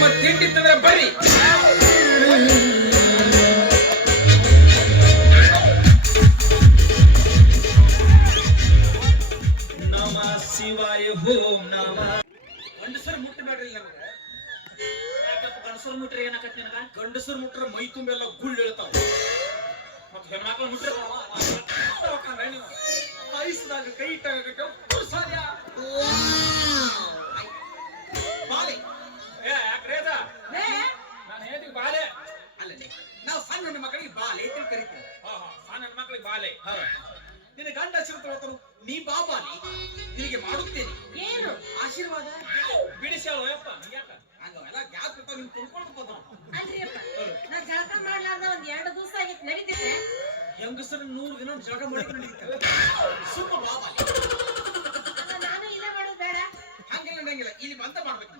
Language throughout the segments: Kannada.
ನಿಮ್ಮ ತಿಂಡಿ ತಂದ್ರೆ ಬರ್ರಿ ನಮ ಶಿವಾಯ ಓಂ ನಮ ಗಂಡಸರು ಮುಟ್ಟಬೇಡ್ರಿ ನಮಗೆ ಗಂಡಸರು ಮುಟ್ರೆ ಏನಾಕತ್ ನಿನಗ ಗಂಡಸರು ಮುಟ್ರೆ ಮೈ ತುಂಬೆಲ್ಲ ಗುಳ್ಳು ಹೇಳ್ತಾವ ಮತ್ತೆ ಹೆಣ್ಮಕ್ಳು ಮುಟ್ರೆ ಐಸ್ದಾಗ ಕೈ ಇಟ್ಟಾಗ ಹೆಣ್ಮಕ್ಳಿಗೆ ಬಾಲೆ. ನಿನ್ನ ಗಂಡ ಹಸಿರು ನೀ ಬಾ ಬಾಲಿ ನಿನಗೆ ಮಾಡುತ್ತೇನೆ. ಏನು? ಆಶೀರ್ವಾದ? ಬಿಡಿಸ್ಯಾಳು ಯಪ್ಪ ಗ್ಯಾಪ್ ಇರ್ತಾವ ನಿನ್ ಅಲ್ರಿಯಪ್ಪ ನಾ ಜಳಕ ಮಾಡ್ಲಾರ್ದ ಒಂದ್ ಎರಡು ದಿವಸ ಆಗಿತ್ತು ನಡೀತಿದ್ರೆ ಹೆಂಗಸರು ನೂರು ದಿನ ಜಗ ಮಾಡಿ ನಡೀತಾರೆ ಸುಮ್ಮ ಬಾ ಬಾಲಿ ಅಲ್ಲ, ನಾನು ಇಲ್ಲ ಮಾಡೋದು ಬೇಡ. ಹಂಗೆಲ್ಲ ಇಲ್ಲಿ ಬಂದ ಮಾಡ್ಬೇಕು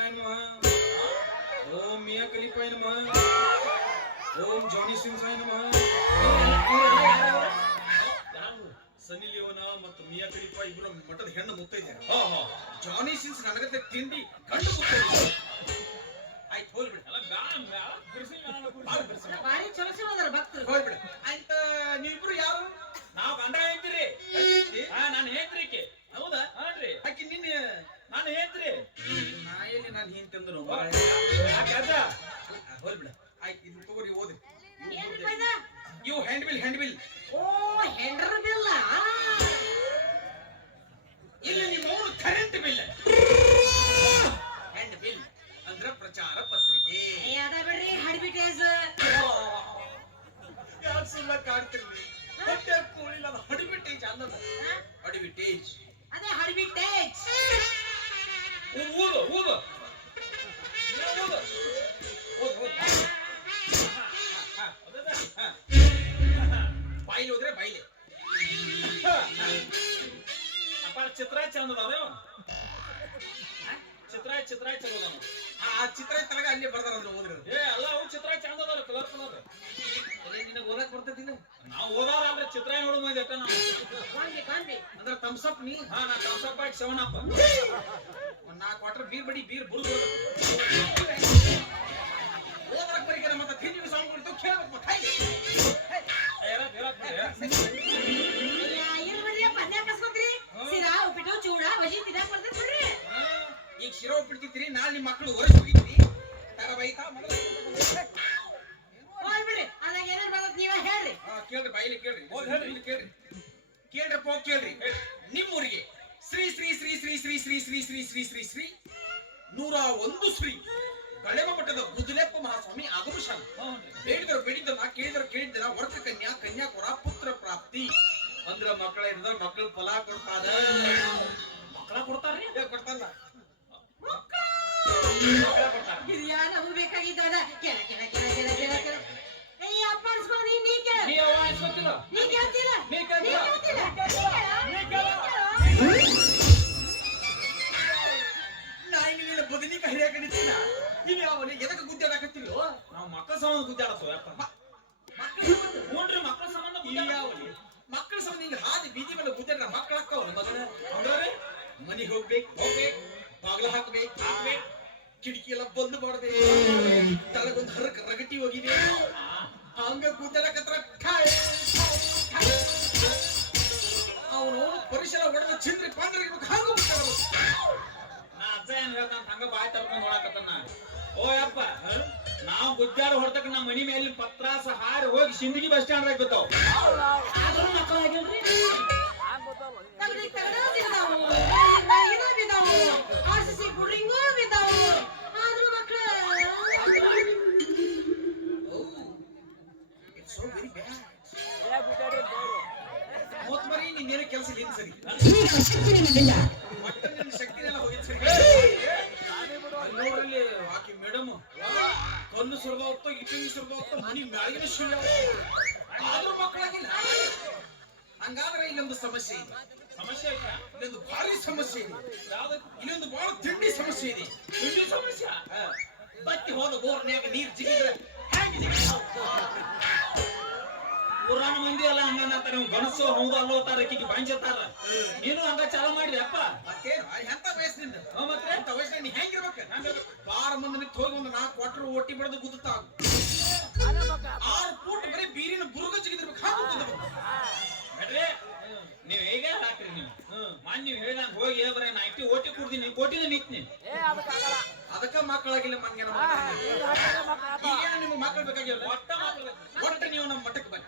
शिवाय नमः ओम मिया खलीफाय नमः ओम जॉनी सिम्साय नमः ಸನ್ನಿ ಲಿಯೋನ ಮತ್ತು ಮಿಯಾ ಖಲೀಫ ಇಬ್ರು ಮಠದ ಹೆಣ್ಣು ಮುತ್ತೈದ್ಯಾರ. ಜಾನಿ ಸಿನ್ಸ್ ನನಗತ್ತೆ ತಿಂಡಿ ಗಂಡು ಮುತ್ತೈದ್ಯಾರ ಆಯ್ತು ಹೋಲ್ಬಿಡ ಭಾರಿ ಚಲೋ ಚಲೋ ಅದಾರ ಭಕ್ತರು. ಹೋಲ್ಬಿಡ ಆಯ್ತು ನೀವಿಬ್ರು ಯಾರು? ನಾವು ಗಂಡ ಅದಾವ ಚಿತ್ರ ಚಿತ್ರ ಚಲೋ ಅದಾವ ಆ ಚಿತ್ರ ತನಗ ಅಲ್ಲಿ ಬರ್ತಾರ ಅಂದ್ರೆ ಓದ್ರಿ ಅದು. ಏ ಅಲ್ಲ ಅವು ಚಿತ್ರ ಚಂದ ಅದಾವ ಕಲರ್ ಕಲರ್. ಅದೇ ನಿನಗೆ ಓದಕ್ ಬರ್ತದಿಲ್ಲ ನಾವು ಓದಾರ ಅಂದ್ರೆ ಚಿತ್ರ ನೋಡು ಮಂದಿ ಅಟ್ಟ ನಾವು. ಅಂದ್ರೆ ತಮ್ಸಪ್ ನೀ? ಹಾ ನಾ ತಮ್ಸಪ್ ಸೆವೆನ್ ಶವನಪ್ಪ ಒಂದ್ ನಾಲ್ಕು ವಾಟರ್ ಬೀರ್ ಬಡಿ ಬೀರ್ ಬುರ್ದು ಓದ್ರಕ್ ಬರೀಗಾರ ಮತ್ತೆ ತಿಂಡಿ ಸಾಂಗ್ ಬಿಡ್ತು ಕೇಳ್ಬೇಕು ಮತ್ತೆ ಒಂದು ಶ್ರೀ. ಕಳೆವ ಮಠದ ಬುದಲೆಪ್ಪ ಮಹಾಸ್ವಾಮಿ ಆಗಮಶಾನ ಬೇಡಿದ್ರ ಬೇಡಿದ್ದನ ಕೇಳಿದ್ರ ಕೇಳಿದ್ದನ ಕನ್ಯಾ ಕನ್ಯಾ ಕೊರ ಪುತ್ರ ಪ್ರಾಪ್ತಿ. ಅಂದ್ರ ಮಕ್ಕಳ ಇರ್ದ್ರ ಮಕ್ಕಳ ಫಲ ಕೊಡ್ತಾರ. ಮಕ್ಕಳ ಕೊಡ್ತಾರ್ರಿ? ಕೊಡ್ತಾರಲ್ಲ ನೀ ಕೇಳ್ತಿಲ್ಲ ನೀ ಕೇಳ್ತಿಲ್ಲ ನೀ ಅಜ್ಜ ಏನ್ ಹೇಳ್ತಾನ ಹಂಗ ಬಾಯ್ ತರ್ಕೊಂಡ್ ನೋಡಕತ್ತಾನ ಓ ಯಪ್ಪ ನಾವು ಗುಜ್ಜಾರ ಹೊಡ್ತಕ್ಕ ನಮ್ಮ ಮನಿ ಮೇಲೆ ಪತ್ರಾಸ ಹಾರಿ ಹೋಗಿ ಸಿಂದಗಿ ಬಸ್ ಸ್ಟ್ಯಾಂಡ್ ಆಗಿ ಬಿತ್ತಾವ್ ಆದ್ರೂ ಮಕ್ಕಳು ಮಕ್ಕಳಾಗಿಲ್ಲ. ಹಂಗಾದ್ರೆ ಇಲ್ಲೊಂದು ಸಮಸ್ಯೆ ಇದೆ. ಸಮಸ್ಯೆ ಇಲ್ಲೊಂದು ಭಾರಿ ಸಮಸ್ಯೆ ಇದೆ. ಇಲ್ಲೊಂದು ಬಹಳ ತಿಂಡಿ ಸಮಸ್ಯೆ ಇದೆ. ತಿಂಡಿ ಸಮಸ್ಯೆ? ಬತ್ತಿ ಹೋದ ಬೋರ್ನ್ಯಾಗ ನೀರ್ ಜಿಗಿದ್ರೆ ಪುರಾಣ ಮಂದಿ ಅಲ್ಲ ಹಂಗಂತ ನೀವು ಗಣಸು ಹೌದು ಅಲ್ಲೋ ತಾರ ನೀನು ಹಂಗ ಚಾಲ ಮಾಡ್ರಿ ಅಪ್ಪ ಎಂತ ವಯಸ್ಸಿನಿಂದ? ಮತ್ತೆ? ವಯಸ್ಸಿನ ಹೆಂಗಿರ್ಬೇಕು? ಬಾರ ಮಂದಿ ಹೋಗಿ ಒಂದು ನಾಲ್ಕು ಕೊಟ್ಟರು ಒಟ್ಟಿ ಬಿಡದು ಗುದ್ದುತ್ತಾಗ ಕೋಟಿನ ನಿಂತ್ನಿ. ಅದಕ್ಕ ಮಕ್ಕಳಾಗಿಲ್ಲ ಮಂಗೆ ಈಗೇನು ನಿಮ್ಗೆ ಮಕ್ಕಳು ಬೇಕಾಗಿಲ್ಲ? ಒಟ್ಟ ಮಕ್ಕಳು ಒಟ್ಟ ನೀವು ನಮ್ಮ ಮಠಕ್ಕೆ ಬನ್ನಿ.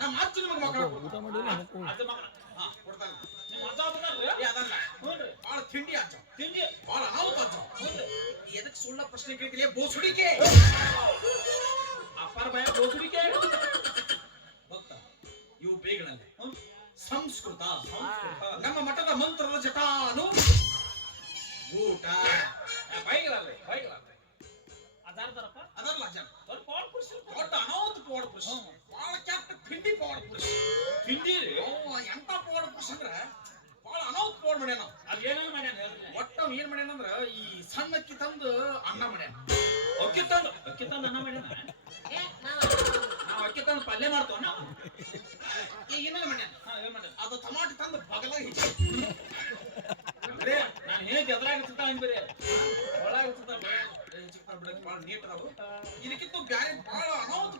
ನಮ್ಮ ಅಜ್ಜ ನಿಮ್ಗೆ ಮಕ್ಕಳು ಅದು ಮಾಡಿ ಹಾ ಕೊಡ್ತಾನೆ ನಿಮ್ಮ ಅಜ್ಜ? ಅದಲ್ಲ. ಹ್ಞೂನ್ರಿ. ತಿಂಡಿ ಅಜ್ಜ. ತಿಂಡಿ? ಬಾಳ ಅನಾಹುತ ಅಜ್ಜ. ಎದಕ್ಕೆ ಸುಳ್ಳ ಪ್ರಶ್ನೆ ಕೇಳ್ತಿಲ್ಲ ಬೋಸುಡಿಕೆ. ಅಪ್ಪಾರ ಭಯ ಬೋಸುಡಿಕೆ. ಅಂದ್ರೆ ನಾನು ಹೇಗೆ ಹಿಂಗ್ ಅನ್ಬೇರೆ ಒಳಗ ಸುತ್ತ ಬಿಡಕ್ಕೆ ಬಾಳ ನೀಟ್ ಅದಾವು ಇದಕ್ಕಿಂತ ಬ್ಯಾರೆ ಭಾಳ ಅನಾಹುತ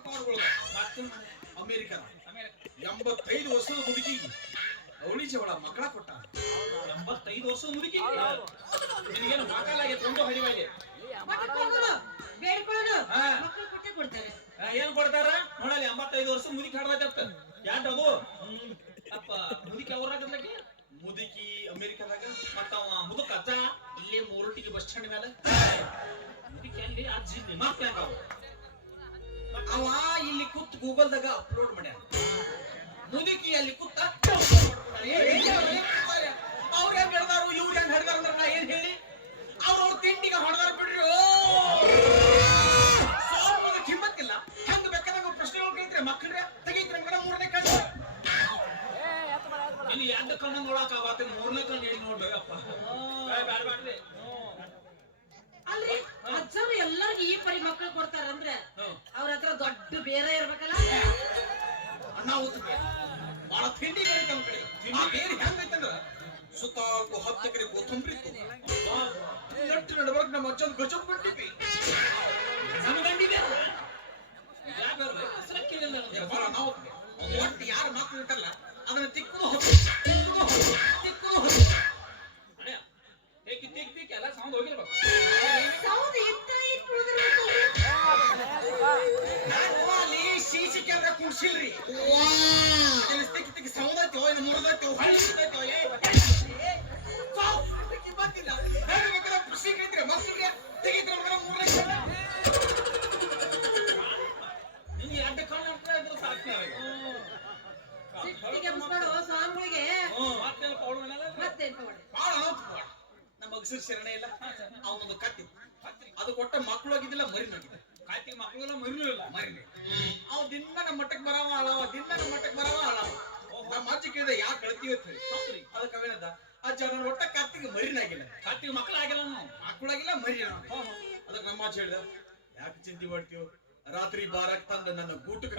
ಅಮೇರಿಕದ. ಆಮೇಲೆ ಎಂಬತ್ತೈದು ವರ್ಷದ ಮುದುಕಿ ಅವಳಿ ಜವಳ ಮಕ್ಕಳ ಕೊಟ್ಟ ಎಂಬತ್ತೈದು ವರ್ಷದ ಮುದುಕಿ ನಿನಗೇನು ಮಕ್ಕಳಾಗೈತೆ ಒಂದು ಹರಿವಾಗೆ ಏನ್ ಕೊಡ್ತಾರ? ನೋಡಲಿ ಎಂಬತ್ತೈದು ವರ್ಷ ಮುದುಕಿ ಹಾಡ್ದೈತತ್ತ ಯಾಡ್ ಅದು? ಬಸ್ ಮೇಲೆ? ಮುದುಕಿ ಅಲ್ಲಿ ಅಜ್ಜಿ ಹೆಂಗ ಅವು ಇಲ್ಲಿ ಕೂತ್ ಗೂಗಲ್ದಾಗ ಅಪ್ಲೋಡ್ ಮಾಡ್ಯಾನ. ಮುದುಕಿ ಅಲ್ಲಿ ಕೂತ ಆ ಬೇರೆ ಹೆಂಗೈತಂದ್ರ ಸುತ್ತಾಲ್ಕು ಹತ್ತು ಎಕರೆ ಕೊತ್ತಂಬರಿ ನಟ್ಟು ನಡಬರ್ಕ್ ನಮ್ಮ ಅಜ್ಜನ್ ನನಗೆ. ಬಹಳ ಅನಾಹುತ ಒಟ್ಟು ಯಾರು ಮಕ್ಳು ಇರ್ತಾರಲ್ಲ ಅದನ್ನ ತಿಕ್ಕುದು ಹೊತ್ತು ತಿಕ್ಕುದು ಹೊತ್ತು ಹೊತ್ತು ಎಲ್ಲ ಸೌಂಡ್ ಹೋಗಿರ್ಬೇಕು. ಇತ್ತ ಇಟ್ಟು ಸಿಸಿ ಕ್ಯಾಮ್ರಾ ಕುಡ್ಸಿಲ್ರಿ ಶರಣ ಇಲ್ಲ ಅವನೊಂದು ಕತ್ತಿ ಅದು ಕೊಟ್ಟ ಮಕ್ಕಳು ಆಗಿದ್ದಿಲ್ಲ ಮರಿ ಹೋಗಿದೆ ಕಾಯ್ತಿಗೆ ಮಕ್ಕಳೆಲ್ಲ ಮರಿನೂ ಇಲ್ಲ. ಮರಿ ಅವ ದಿನ ನಮ್ಮ ಮಟ್ಟಕ್ಕೆ ಬರವ ಅಳವ ದಿನ ನಮ್ಮ ಮಟ್ಟಕ್ಕೆ ಬರವ ಅಳವ ನಮ್ಮ ಅಜ್ಜಿ ಕೇಳಿದೆ ಯಾಕೆ ಕಳ್ತೀವಿ ಅಂತ ಹೇಳಿ. ಹೌದ್ರಿ. ಅದಕ್ಕೆ ಅವೇನದ ಅಜ್ಜ ನನ್ನ ಒಟ್ಟ ಕತ್ತಿಗೆ ಮರಿನಾಗಿಲ್ಲ ಕತ್ತಿಗೆ ಮಕ್ಕಳಾಗಿಲ್ಲ ನಾವು. ಮಕ್ಕಳಾಗಿಲ್ಲ ಮರಿ ಅದಕ್ಕೆ ನಮ್ಮ ಅಜ್ಜ ಹೇಳಿದ ಯಾಕೆ ಚಿಂತೆ ಮಾಡ್ತೀವಿ ರಾತ್ರಿ ಬಾರಕ್ ತಂದ ನನ್ನ ಗೂಟಕ್ಕೆ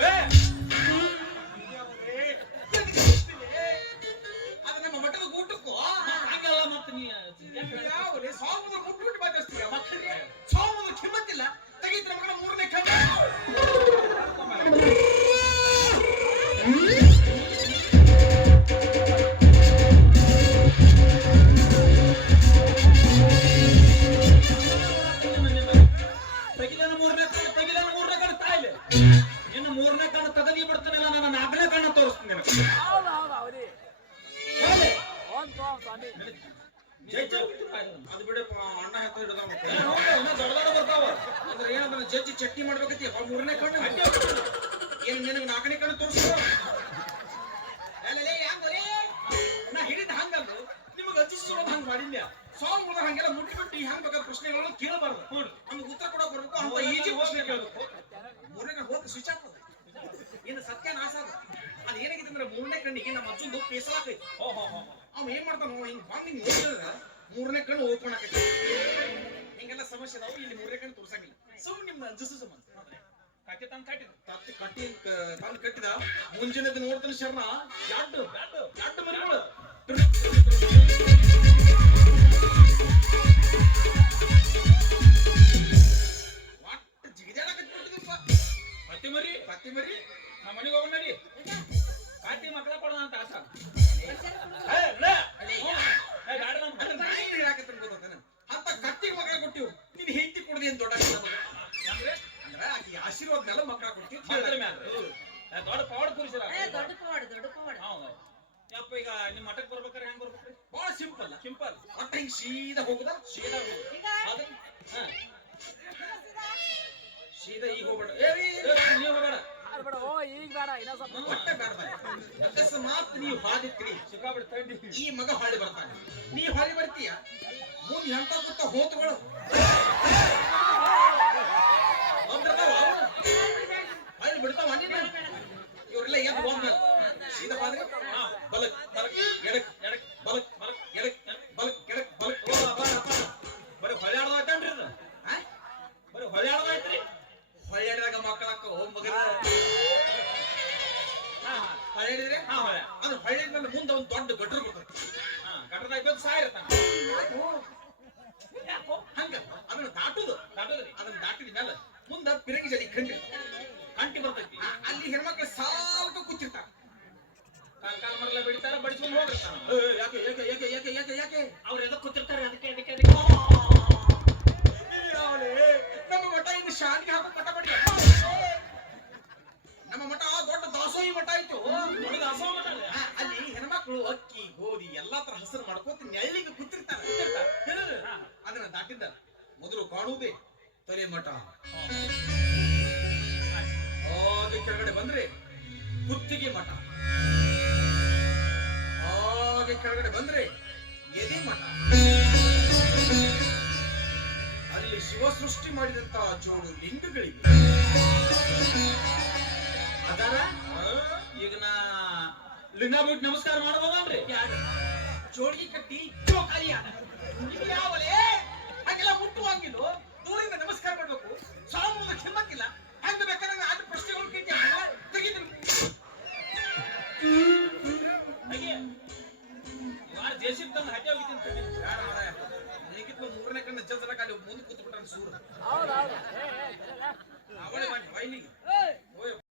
ಅಜ್ಜಿಸೋದು ಸಾಂಗ್ ಮಾಡಿದ್ಯ ಸ್ವಾಮಿಗಳು ಹಂಗೆಲ್ಲ ಮುಟ್ಟಿ ಮುಟ್ಟಿ ಹೆಂಗ್ ಬೇಕಾದ ಪ್ರಶ್ನೆಗಳನ್ನ ಕೇಳಬಾರ್ದು. ನಮ್ಗೆ ಉತ್ತರ ಕೊಡೋ ಬರ್ಬೇಕು ಅಂತ ಈಜಿ ಪ್ರಶ್ನೆ ಕೇಳಬೇಕು ಮೂರನೇ ಹೋಗಿ ಸ್ವಿಚ್ ಆಫ್ ಏನು ಸತ್ಯ ನಾಶ ಅದ ಅದು ಏನಾಗಿದೆ ಅಂದ್ರೆ ಮೂರನೇ ಕಣ್ಣಿಗೆ ನಮ್ಮ ಅಜ್ಜಂದು ಪೇಸಲಾಕೈತಿ ಅವ ಏನ್ ಮಾಡ್ತಾನ ಹಿಂಗ್ ಬಂದ್ ಹಿಂಗ್ ನೋಡಿದ್ರೆ ಮೂರನೇ ಕಣ್ಣು ಓಪನ್ ಆಗೈತಿ ಹಿಂಗೆಲ್ಲ ಸಮಸ್ಯೆ ಅದಾವ ಇಲ್ಲಿ ಮೂರನೇ ಕಣ್ಣು ತೋರ್ಸಂಗಿಲ್ಲ. ಸುಮ್ ನಿಮ್ಮ ಅಜ್ಜಸು ಸಂಬಂಧ ತಂದ್ ಕಟ್ಟಿದ ತತ್ತಿ ಕಟ್ಟಿ ತಂದು ಕಟ್ಟಿದ. ಮುಂಜಾನೆ ನೋಡ್ತಾನೆ ಶರ್ಮ ಜಾಡ್ ಜಾಡ್ ಮರಿಗಳು. ಮಕ್ಕಳ ಕೊಡೋಣ ಅಂತ ಆಸ ಹಿಂಗ್ ಸೀದಾ ಹೋಗುದ? ಸೀದಾ ಹೋಗು. ಈಗ ಸೀದಾ ಈಗ ಹೋಗ್ಬೇಡ. ನೀವ್ ಹೋಗ್ಬೇಡ. ಅಕಸ್ಮಾತ್ ನೀವು ಹಾದಿತ್ರಿ ಈ ಮಗ ಹಾಳಿ ಬರ್ತಾನೆ. ನೀ ಹಾಳಿ ಬರ್ತೀಯ? ಮುಂದೆ ಎಂತ ಗೊತ್ತ ಹೋತಗಳು? ಹಾಳಿ ಬಿಡ್ತಾವ ಇವರೆಲ್ಲ ಎದ್ದು ಹೋದ್ಮೇಲೆ ಸೀದಾ ಹಾದ್ರೆ ಹಾ ಅಂದ್ರೆ ಹಾ ಹೊಳ್ಯ ಅದು ಹೊಳ್ಯಾದ್ಮೇಲೆ ಮುಂದೆ ಒಂದು ದೊಡ್ಡ ಗಟ್ರ ಬರ್ತದೆ ಗಟ್ರದಾಗ ಬಿದ್ದು ಸಾಯಿರ್ತಾನ ಹಂಗ. ಅದನ್ನ ದಾಟುದು. ದಾಟದ್ರಿ. ಅದನ್ನ ದಾಟಿದ ಮೇಲೆ ಮುಂದ ಪಿರಂಗಿ ಜಾರಿ ಕಂಡಿ ಕಂಟಿ ಬರ್ತೈತಿ. ಅಲ್ಲಿ ಹೆಣ್ಮಕ್ಳು ಸಾಲ್ಕ ಕೂತಿರ್ತಾರ. ಕಾಲ್ ಕಾಲ್ ಮರಲ್ಲ ಬಿಡ್ತಾರ ಬಡಿಸ್ಕೊಂಡು ಹೋಗಿರ್ತಾನ ಏ, ಯಾಕೆ ಯಾಕೆ ಯಾಕೆ ಯಾಕೆ ಯಾಕೆ ಯಾಕೆ? ಅವ್ರು ಎದಕ್ ಕೂತಿರ್ತಾರೆ ಅದಕ್ಕೆ ಅದಕ್ಕೆ ಅದಕ್ಕೆ ಯಾವಲೇ? ನಮ್ಮ ಮಠ ಇನ್ನು ಶಾನ್ಗೆ ಹಾಕೋ ಮಠ ಮಾಡಿ ನಮ್ಮ ಮಠ ದೊಡ್ಡ ದಾಸೋಹಿ ಮಠ ಆಯ್ತು ದೊಡ್ಡ ದಾಸೋಹ ಮಠ ಅಲ್ಲ? ಆ, ಅಲ್ಲಿ ಹೆಣ್ಮಕ್ಳು ಅಕ್ಕಿ ಗೋಧಿ ಹಸಿರು ಮಾಡ್ಕೋತ ನೆಳ್ಳಿಗೆ ಕೂತಿರ್ತಾರ. ಅದನ್ನ ದಾಟಿದ್ದ ಮೊದಲು ಕಾಣುವುದೇ ತಲೆ ಮಠ. ಹಾಗೆ ಕೆಳಗಡೆ ಬಂದ್ರೆ ಕುತ್ತಿಗೆ ಮಠ. ಹಾಗೆ ಕೆಳಗಡೆ ಬಂದ್ರೆ ಎದೆ ಮಠ. ಅಲ್ಲಿ ಶಿವ ಸೃಷ್ಟಿ ಮಾಡಿದಂತ ಜೋಡು ಲಿಂಗಗಳಿಗೆ ಅದಾರ? ಈಗ ನಾ ಲಿಂಗ ನಮಸ್ಕಾರ ಮಾಡ್ಬೋದನ್ರಿ ಯಾರು? ಜೋಳಿಗೆ ಕಟ್ಟಿ ಜೋಕಾಲಿಯಾದ